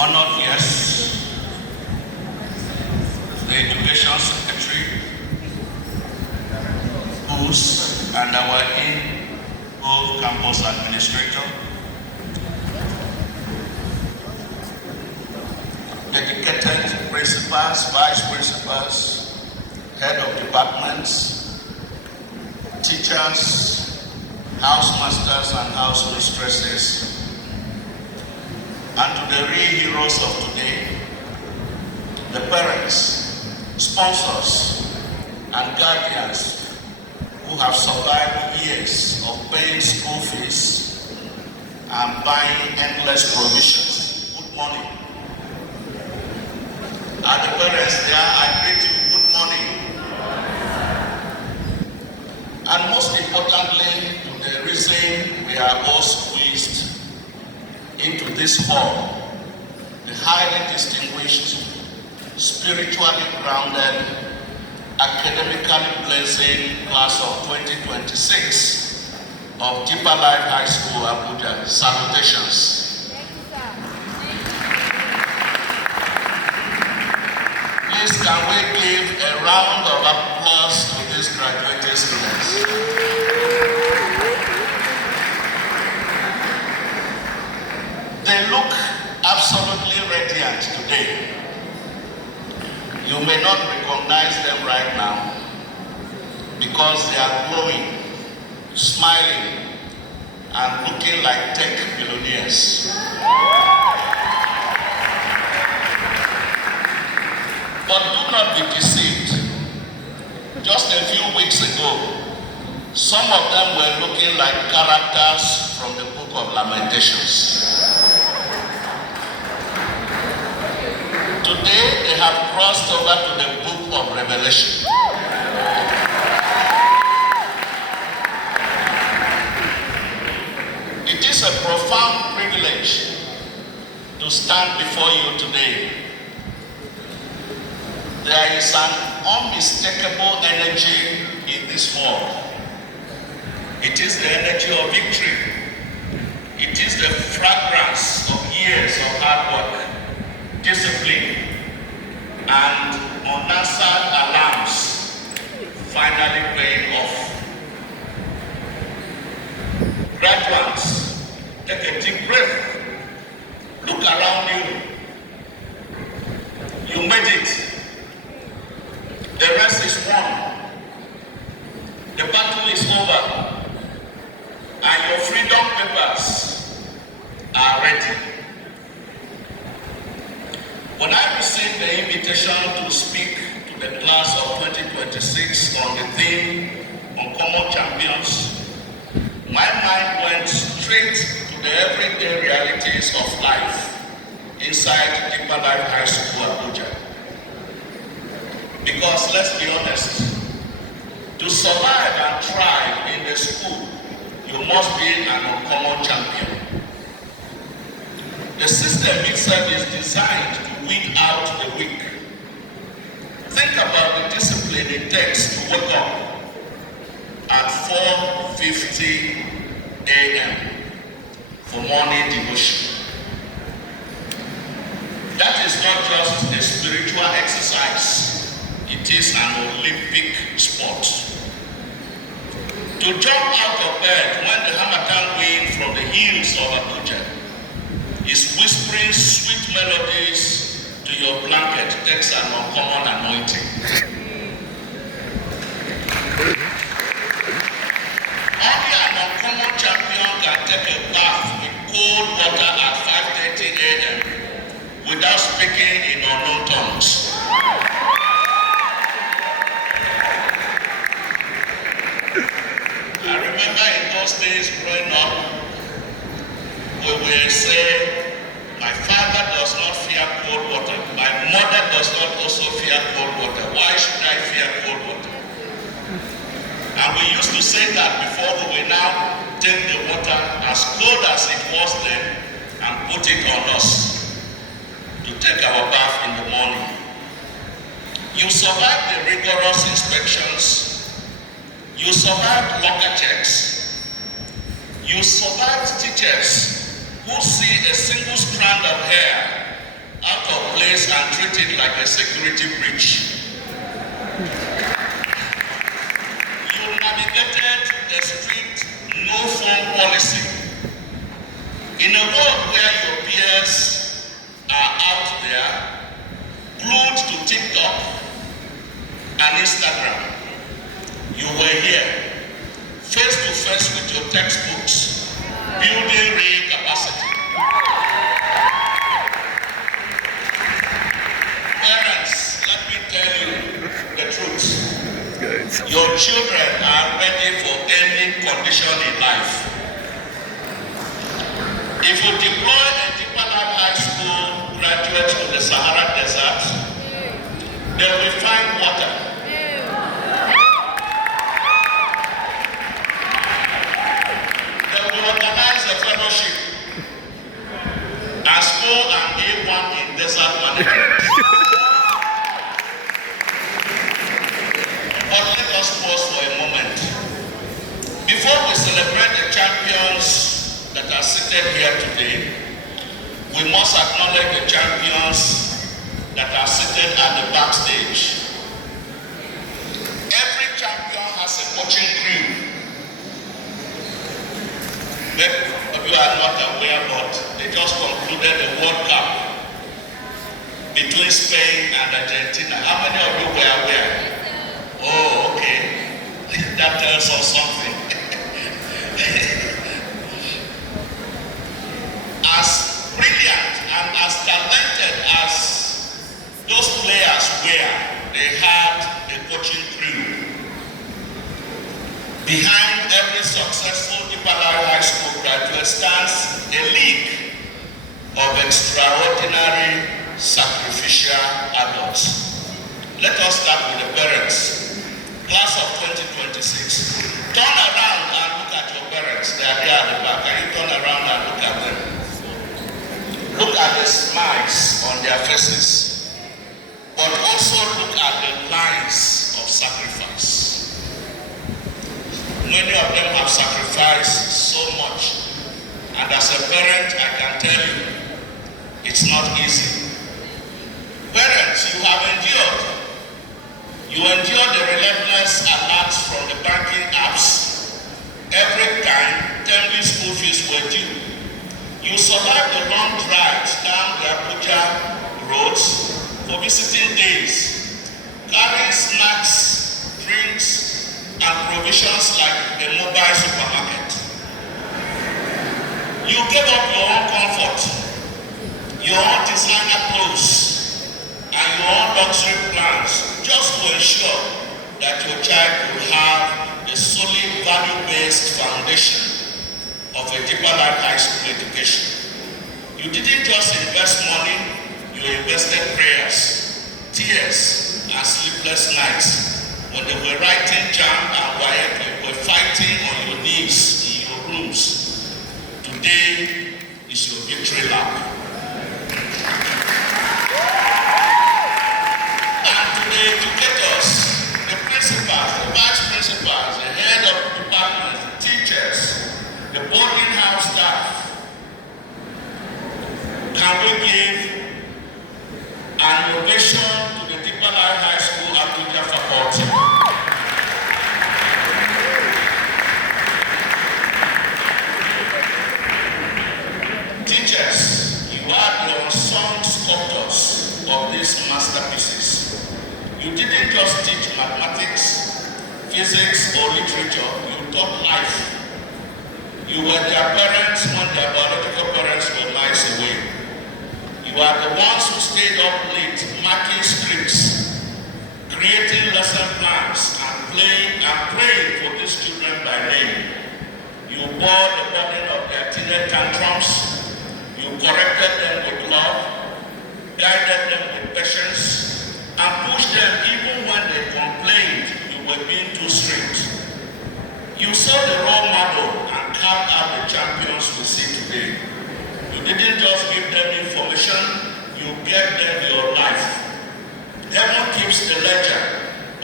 Honored guests, the Education Secretary, schools, and our in-school campus administrator, dedicated principals, vice principals, head of departments, teachers, house masters and house mistresses, and to the real heroes of today, the parents, sponsors, and guardians who have survived years of paying school fees and buying endless provisions. Good morning. Are the parents there? I greet you. Good morning. And most importantly, to the reason we are all squeezed into this hall, the highly distinguished, spiritually grounded, academically blazing class of 2026 of Depperlife High School, Abuja. Salutations. Please can we give a round of applause to these graduating students? They look absolutely radiant today. You may not recognize them right now because they are glowing, smiling, and looking like tech billionaires. But do not be deceived. Just a few weeks ago, some of them were looking like characters from the Book of Lamentations. Today, they have crossed over to the Book of Revelation. It is a profound privilege to stand before you today. There is an unmistakable energy in this hall. It is the energy of victory. It is the fragrance of years of hard work, discipline, and unanswered alarms finally paying off. Graduates, take a deep breath. Look around you. You made it. The rest is won. The battle is over. And your freedom papers are ready. When I received the invitation to speak to the class of 2026 on the theme Uncommon Champions, my mind went straight to the everyday realities of life inside Depperlife High School, Abuja. Because let's be honest, to survive and thrive in the school, you must be an uncommon champion. The system itself is designed to weed out the weak. Think about the discipline it takes to wake up at 4:50 a.m. for morning devotion. That is not just a spiritual exercise, it is an Olympic sport. To jump out of bed when the Hamatan wind from the hills of Abuja is whispering sweet melodies to your blanket takes an uncommon anointing. Only an uncommon champion can take a bath with cold water at 5:30 a.m. without speaking in unknown tongues. I remember in those days growing up, we will say, my father does not fear cold water. My mother does not also fear cold water. Why should I fear cold water? And we used to say that before we will now take the water as cold as it was then and put it on us to take our bath in the morning. You survived the rigorous inspections. You survived locker checks. You survived teachers who see a single strand of hair out of place and treat it like a security breach. You navigated the strict no-phone policy in a world where your peers are out there glued to TikTok and Instagram. You were here, face to face with your textbooks, building real capacity. Parents, let me tell you the truth. Your children are ready for any condition in life. If you deploy a Depperlife High School graduate to the Sahara Desert, they will find water. They will organize a fellowship and score an A1 in desert management. But let us pause for a moment. Before we celebrate the champions that are seated here today, we must acknowledge the champions that are seated at the backstage. Every champion has a coaching crew. Many of you are not aware, but they just concluded the World Cup between Spain and Argentina. How many of you were aware? Oh, okay. That tells us something. As brilliant and as talented as those players were, they had a coaching crew. Behind every successful Depperlife High School graduate stands a league of extraordinary, sacrificial adults. Let us start with the parents. Class of 2026. Turn around and look at your parents. They are there at the back. Can you turn around and look at them? Look at the smiles on their faces, but also look at the lines of sacrifice. Many of them have sacrificed so much, and as a parent, I can tell you, it's not easy. Parents, you have endured. You endure the relentless alerts from the banking apps every time timely school fees were due. You survived the long drives down the Abuja roads for visiting days, carrying snacks, drinks, and provisions like a mobile supermarket. You gave up your own comfort, your own designer clothes, and your own luxury plans just to ensure that your child will have a solid value-based foundation of a Depperlife High School education. You didn't just invest money, you invested prayers, tears, and sleepless nights. When they were writing JAM and WAEC, you were fighting on your knees in your rooms. Today is your victory lap. The educators, the principals, the vice principals, the head of departments, the teachers, the boarding house staff, can we give an ovation to the Depperlife High School Abuja faculty? Teachers, you are the unsung sculptors of these masterpieces. You didn't just teach mathematics, physics, or literature, you taught life. You were their parents when their biological parents were miles away. You are the ones who stayed up late, marking scripts, creating lesson plans, and praying for these children by name. You bore the burden of their teenage tantrums. You corrected them with love, guided them with patience, and pushed them even when they complained you were being too strict. You saw the role model and carved out the champions we see today. You didn't just give them information, you gave them your life. Heaven keeps the ledger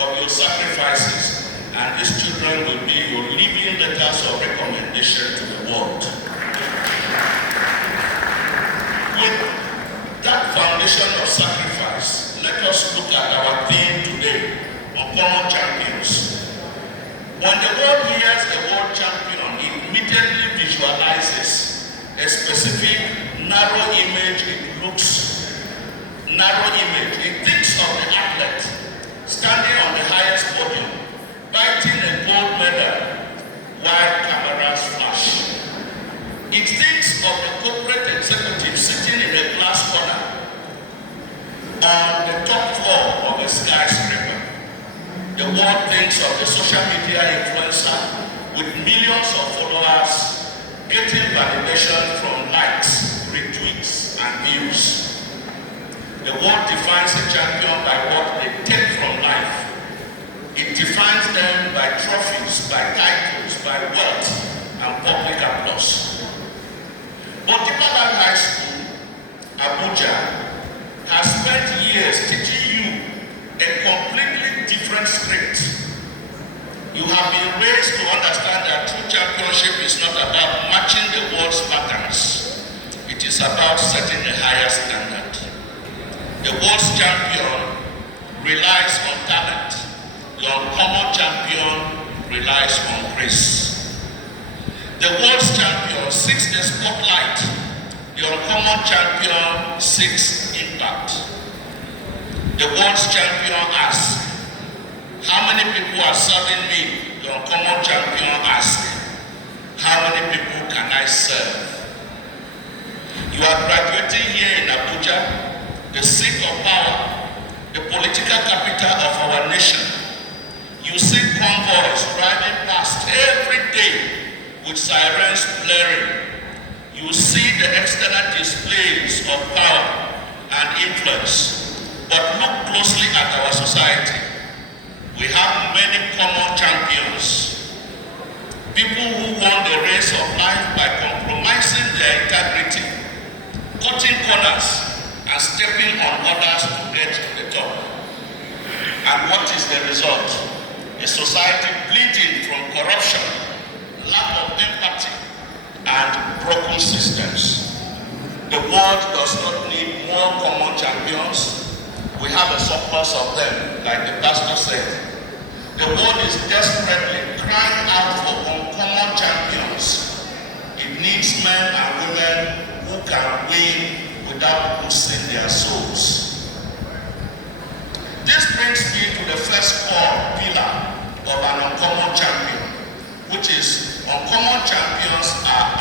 of your sacrifices, and these children will be your living letters of recommendation to the world. With that foundation When the world hears the word champion, it immediately visualizes a specific narrow image. It looks narrow image. It thinks of the athlete standing on the highest podium, fighting a gold medal while cameras flash. It thinks of the corporate executive sitting in a glass corner on the top floor of a skyscraper. The world thinks of the social media influencer with millions of followers getting validation from likes, retweets, and views. The world defines a champion by what they take from life. It defines them by trophies, by titles, by wealth, and public applause. But Depperlife High School, Abuja, has spent years teaching you a completely different script. You have been raised to understand that true championship is not about matching the world's patterns. It is about setting a higher standard. The world's champion relies on talent. The uncommon champion relies on grace. The world's champion seeks the spotlight. The uncommon champion seeks impact. The world's champion asks, how many people are serving me? The uncommon champion asks, how many people can I serve? You are graduating here in Abuja, the seat of power, the political capital of our nation. You see convoys driving past every day with sirens blaring. You see the external displays of power and influence. But look closely at our society. We have many common champions. People who won the race of life by compromising their integrity, cutting corners, and stepping on others to get to the top. And what is the result? A society bleeding from corruption, lack of empathy, and broken systems. The world does not need more common champions. We have a surplus of them, like the pastor said. The world is desperately crying out for uncommon champions. It needs men and women who can win without losing their souls. This brings me to the first core pillar of an uncommon champion, which is uncommon champions are